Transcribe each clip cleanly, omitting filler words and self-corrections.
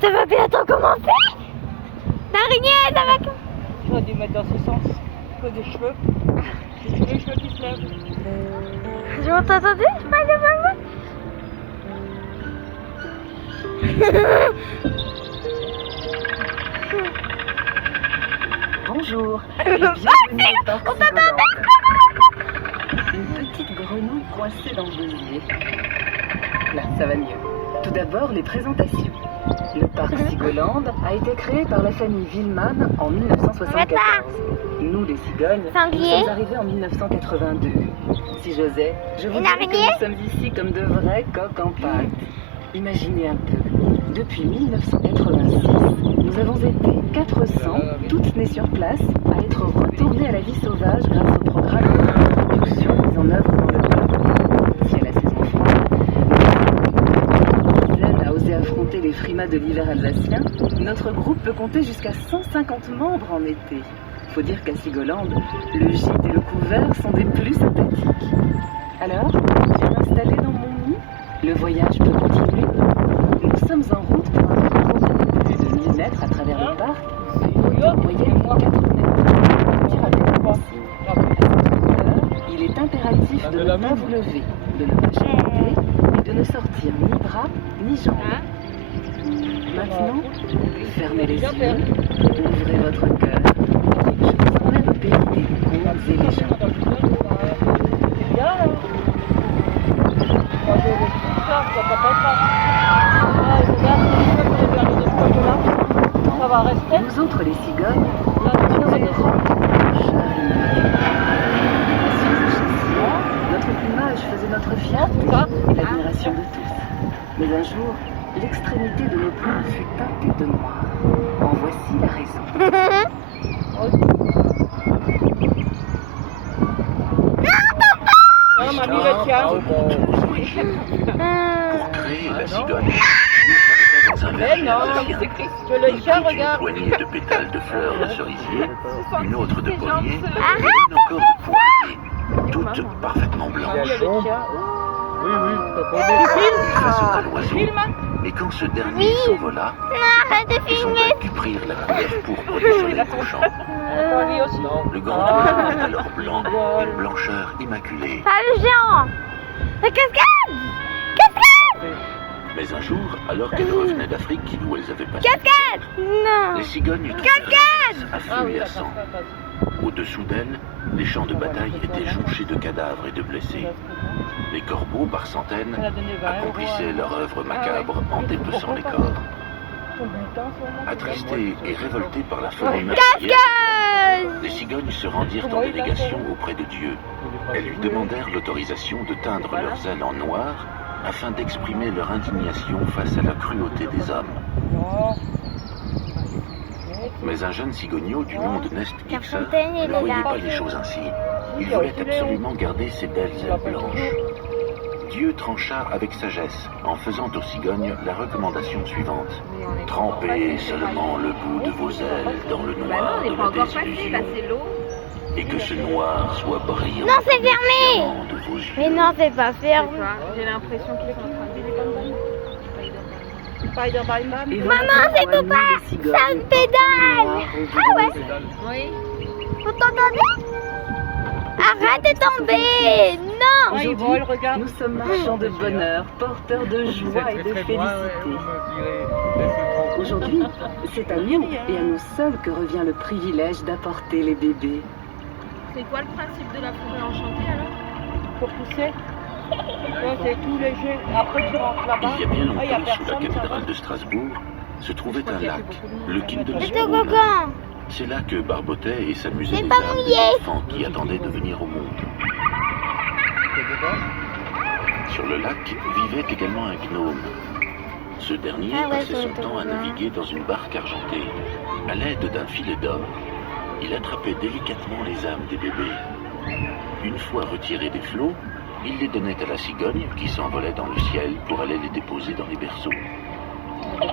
Ça va bientôt commencer. L'araignée, ça va commencer. J'aurais dû mettre dans ce sens. Que des cheveux. Les cheveux qui se lèvent. Je m'entends entendu, je parle de maman. Bonjour et bienvenue au parc Sigolande. Une petite grenouille coincée dans le gosier. Là, ça va mieux. Tout d'abord, les présentations. Le parc Sigolande a été créé par la famille Villeman en 1974. Nous, les cigognes, nous sommes arrivés en 1982. Si j'osais, je vous dirais que nous sommes ici comme de vrais coqs en pâte. Imaginez un peu. Depuis 1986, nous avons été 400, toutes nées sur place, à être retournées à la vie sauvage grâce au programme de reproduction mis en œuvre dans le parc. Si à la saison froide, Gisèle a osé affronter les frimas de l'hiver alsacien, notre groupe peut compter jusqu'à 150 membres en été. Faut dire qu'à Sigolande, le gîte et le couvert sont des plus sympathiques. Alors, bien installé dans mon nid, le voyage peut continuer. Nous sommes en route pour un parcours de plus de 1000 mètres à travers le parc, en moyenne 4 mètres. Dire avec la consigne. À cette hauteur, il est impératif de ne pas vous lever, de ne pas chanter et de ne sortir ni bras ni jambes. Maintenant, fermez les yeux, ouvrez votre cœur. Je vous emmène au pays des contes et légendes. Ça va rester. Nous autres, les cigognes, nous avons des plancheurs inimitables. Notre plumage faisait notre fierté et l'admiration de tous. Mais un jour, l'extrémité de nos plumes fut teintée de noir. En voici la raison. Non, mamie, le tien. Pour créer la cigogne, dans un Mais verger non, alsacien, que le il tien, prit une regarde. poignée de pétales de fleurs de cerisier, une autre de pommier, et une encore de poirier, toutes parfaitement blanches. Mamie, le tien. Oui, oui, Il façonna l'oiseau, et quand ce dernier s'envola, Arrête de et son filmer. bec prit la couleur pourpre du soleil couchant. Lui aussi. Le grand oiseau est alors blanc, d'une blancheur immaculée. Ah, le géant. La cascade. Cascade. Mais un jour, alors qu'elles revenaient d'Afrique, où elles avaient passé, Non. les cigognes trouvèrent à feu et à sang. Au-dessous d'elles, les champs de bataille étaient jonchés de cadavres et de blessés. Les corbeaux, par centaines, accomplissaient leur œuvre macabre en dépeçant les corps. Attristés et révoltés par la folie meurtrière, les cigognes se rendirent en délégation auprès de Dieu. Elles lui demandèrent l'autorisation de teindre leurs ailes en noir afin d'exprimer leur indignation face à la cruauté des hommes. Mais un jeune cigogneau du nom de Nest Gibson ne voyait pas les choses ainsi. Il voulait absolument garder ses belles ailes blanches. Dieu trancha avec sagesse en faisant aux cigognes la recommandation suivante. Trempez seulement le bout de vos ailes dans le noir de la désillusion et que ce noir soit brillant. Non, c'est fermé. De vos yeux. Mais non, c'est pas fermé. J'ai l'impression qu'il est en train de Spider-Man. Et voilà Maman, c'est pourquoi tout nous, pas. les cigognes, Ça me pédale. portons le noir au bout de nos ailes. Oui. Vous t'entendez? Arrête de tomber. Non. Ah, il vole, regarde. Nous sommes marchands de bonheur, porteurs de joie et de félicité. Aujourd'hui, c'est à nous et à nous seuls que revient le privilège d'apporter les bébés. C'est quoi le principe de la forêt enchantée alors? Pour pousser. Là, c'est tout léger. Après, tu rentres là-bas. Il y a bien Ah, il y a longtemps, sous la personne, ça va. cathédrale de Strasbourg, se trouvait un lac, le C'est Kinderspool. toboggan. C'est là que barbotaient et s'amusaient C'est les pas âmes des mouillé. enfants qui attendaient de venir au monde. Sur le lac vivait également un gnome. Ce dernier Ah ouais, passait sur son le temps à toboggan. naviguer dans une barque argentée. À l'aide d'un filet d'or, il attrapait délicatement les âmes des bébés. Une fois retirés des flots, il les donnait à la cigogne qui s'envolait dans le ciel pour aller les déposer dans les berceaux. Ouais.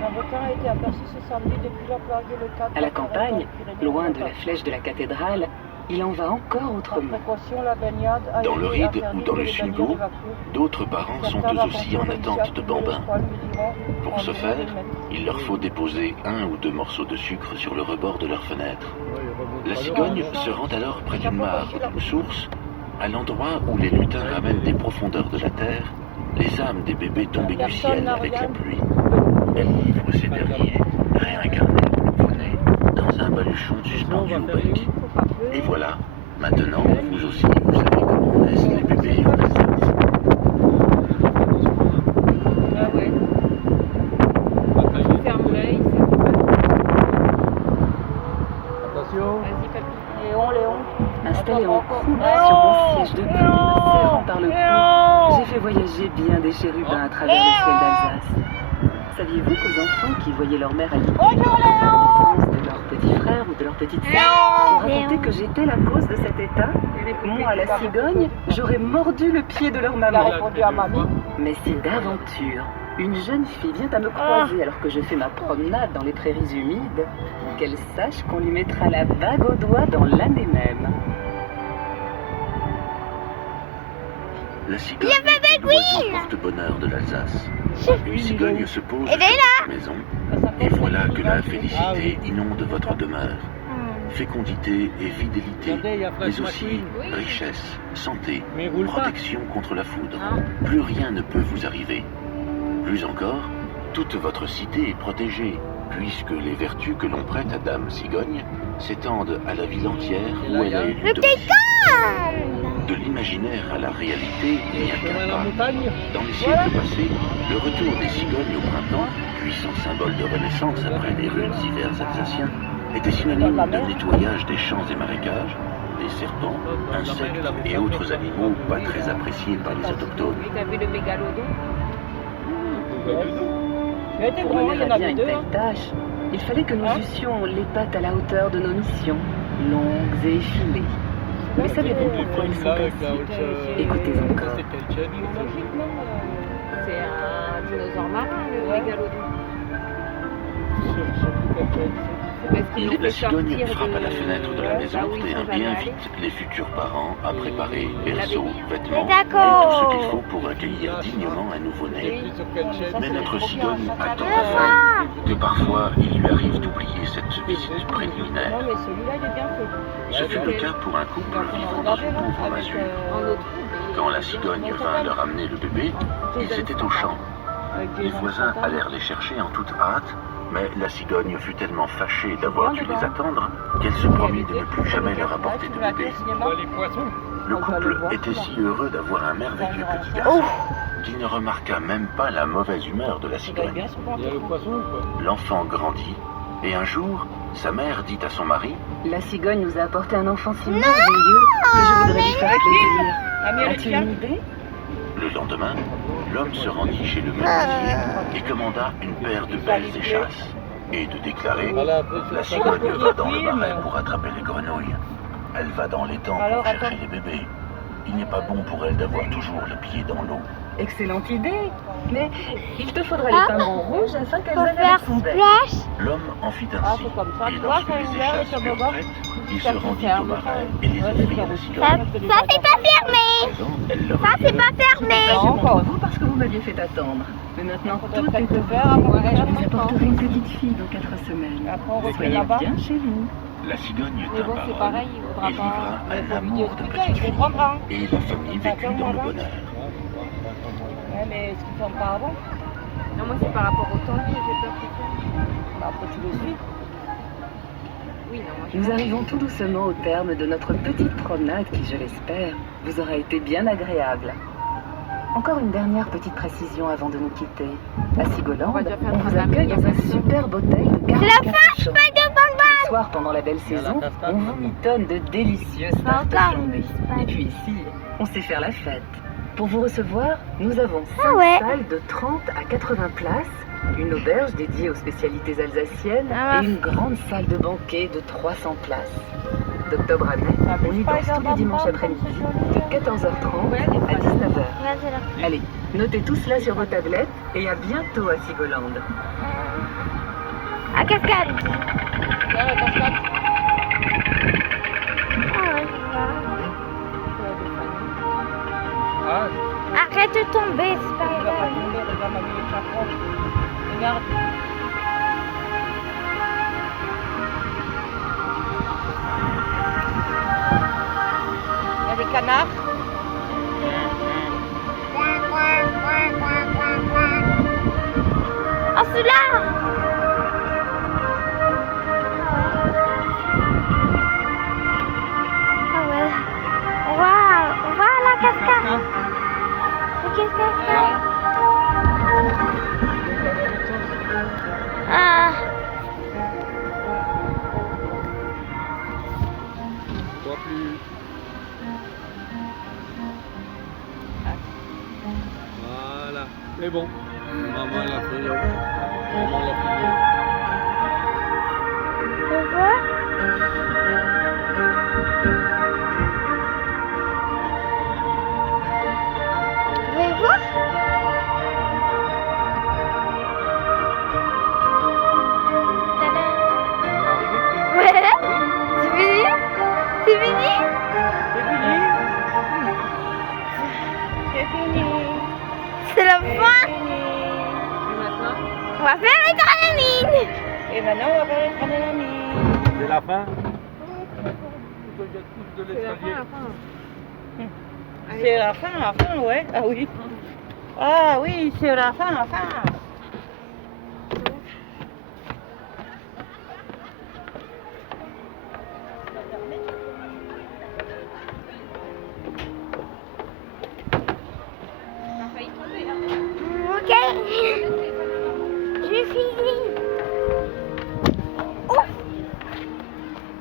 Un requin a été aperçu ce samedi depuis la plage de le 4. À la campagne, loin de la flèche de la cathédrale, il en va encore autrement. Précaution, la baignade a Dans le été Ride interdite ou dans pour le les Shingo, baignades évacuées. d'autres parents sont Certains eux aussi en vacanciers attente de initiatiques bambins. l'étoile lui diront Pour ce environ faire, 2 mètres. il leur faut déposer 1 ou 2 morceaux de sucre sur le rebord de leur fenêtre. La cigogne se rend alors près d'une mare ou d'une source, à l'endroit où les lutins ramènent des profondeurs de la terre les âmes des bébés tombés du ciel avec la pluie. Elle livre ces derniers, réincarnés au nouveau-né, dans un baluchon suspendu au bec. Et voilà, maintenant, vous aussi, vous savez comment naissent les bébés en Alsace. Ah ouais. Ferme l'œil, Attention. vas-y papy. Léon. Installé en croûte sur mon siège de plume, me serrant par le cou, j'ai fait voyager bien des chérubins à travers le ciel d'Alsace. Saviez-vous qu'aux enfants qui voyaient leur mère alitée par la naissance de leur petit frère ou de leur petite sœur, on racontait que j'étais la cause de cet état? Moi, la cigogne, j'aurais mordu le pied de leur Il a maman. répondu à mamie. Mais c'est d'aventure. Une jeune fille vient à me croiser alors que je fais ma promenade dans les prairies humides. Qu'elle sache qu'on lui mettra la bague au doigt dans l'année même. La cigogne est l'oiseau porte-bonheur de l'Alsace. Une cigogne se pose sur votre maison, et voilà que la félicité inonde votre demeure. Fécondité et fidélité, Regardez, il y a mais Flash aussi Machine. richesse, santé, Mais il roule pas. protection contre la foudre. Plus rien ne peut vous arriver. Plus encore, toute votre cité est protégée, puisque les vertus que l'on prête à Dame Cigogne s'étendent à la ville entière où elle a élu domicile. De l'imaginaire à la réalité, il n'y a Chemin qu'un à la pas. montagne. Dans les siècles passés, le retour des cigognes au printemps, puissant symbole de renaissance après les rudes hivers alsaciens, était synonyme de nettoyage des champs et marécages, des serpents, insectes et autres animaux pas très appréciés par les autochtones. Oui, t'as vu le mégalodon? Il a été Pour vraiment, il y mener en à bien avait une 2. telle tâche, il fallait que nous eussions les pattes à la hauteur de nos missions, longues et effilées. Mais savez-vous pourquoi elles sont ainsi? Écoutez encore. Logique même. C'est un dinosaure marin, le mégalodon. C'est parce qu'ils l'ont La fait cigogne sortir frappe à la de- fenêtre de la maison là où ils et sont jamais allés. invite les futurs parents à préparer berceaux, vêtements et tout D'accord. ce qu'il faut pour accueillir dignement un nouveau-né. Mais notre cigogne a tant Ah. à faire que parfois il lui arrive d'oublier cette visite préliminaire. Non, mais celui-là, il est bien fait. Ce fut le cas pour un couple vivant dans une pauvre masure. En autre Quand la cigogne vint leur amener le bébé, ils étaient au champ. Les voisins allèrent les chercher en toute hâte, mais la cigogne fut tellement fâchée d'avoir dû les attendre qu'elle se promit de ne plus jamais leur apporter de bébé. Les poissons. Le couple était si heureux d'avoir un merveilleux petit garçon qu'il ne remarqua même pas la mauvaise humeur de la cigogne. Il y a le poisson ou quoi? L'enfant grandit, et un jour, sa mère dit à son mari: La cigogne nous a apporté un enfant si merveilleux que je voudrais lui faire plaisir. Amie, elle est As-tu bien. une idée? Le lendemain, l'homme se rendit chez le menuisier et commanda une paire de belles échasses, et de déclarer: Voilà, après, la ça, cigogne va dans le marais pour attraper les grenouilles. Elle va dans les temps Alors, pour chercher attends. les bébés. Il n'est pas bon pour elle d'avoir toujours les pieds dans l'eau. Excellente idée. Mais il te faudrait Ah. les peindre en rouge afin qu'elles Faut aillent faire avec son bec. splash. L'homme en fit Ah, ainsi, c'est comme ça. et Tu vois, lorsque quand les il vient avec échasses son furent bobard, prêtes, il se ça rendit ferme. au marais et les Ouais, offrit c'est à la ça. cigogne. Ça, c'est pas fermé. Elle leur Ça, c'est pas fermé. Je Non, compte encore. vous parce que vous m'aviez fait attendre. Mais maintenant, Faudrait tout est peut-être le au faire avant point. que Je ça vous fasse pas. apporterai une petite fille dans 4 semaines. Après, on refait Soyez là-bas. bien chez vous. La cigogne Mais tint bon, c'est parole pareil, il et voudra livra pas. un amour de Il petite fille. comprendra. Et la famille vécut dans le bonheur. Ouais, mais est-ce qu'ils ferment pas avant? Non, moi c'est par rapport au temps, j'ai peur qu'il ferme. Bah, après, tu le suis. Oui, non, moi je Nous arrivons tout doucement au terme de notre petite promenade qui, je l'espère, vous aura été bien agréable. Encore une dernière petite précision avant de nous quitter. À Sigolande, On va déjà faire on vous un accueille dans un avis. superbe hôtel de C'est la 44 fin, chambres. Ce soir, pendant la belle saison, on vous mitonne de délicieuses tartes Encore flambées. une Et puis ici, on sait faire la fête. Pour vous recevoir, nous avons 5 ouais. salles de 30 à 80 places, une auberge dédiée aux spécialités alsaciennes Ah. et une grande salle de banquet de 300 places. D'octobre à mai, on y danse tous les dimanches après-midi de 14h30 à 19h. Vas-y, là. Allez, notez tout cela sur vos tablettes et à bientôt à Sigolande. À cascade. Ouais, cascade. Ah, Ah, Arrête de tomber, c'est Il pas va pas grave. tomber, regarde ma vieille chaperon. Regarde. Il y a des canards. Oh, celui-là! Ah ouais. On va à la cascade. Ok, cascade. Ah. toi plus. Voilà, c'est bon. Maman l'a fait. Maman l'a filmé. Tu vois? Vous voulez voir? Tada. Ouais. C'est fini? C'est fini? C'est fini. C'est fini. C'est la C'est fin. fini. Et maintenant? On va faire les travelling. Et maintenant, on va faire les travelling. C'est la fin. De C'est la fin, l'escalier. la fin. C'est la fin, ouais. Ah oui. Ah oui, c'est la fin,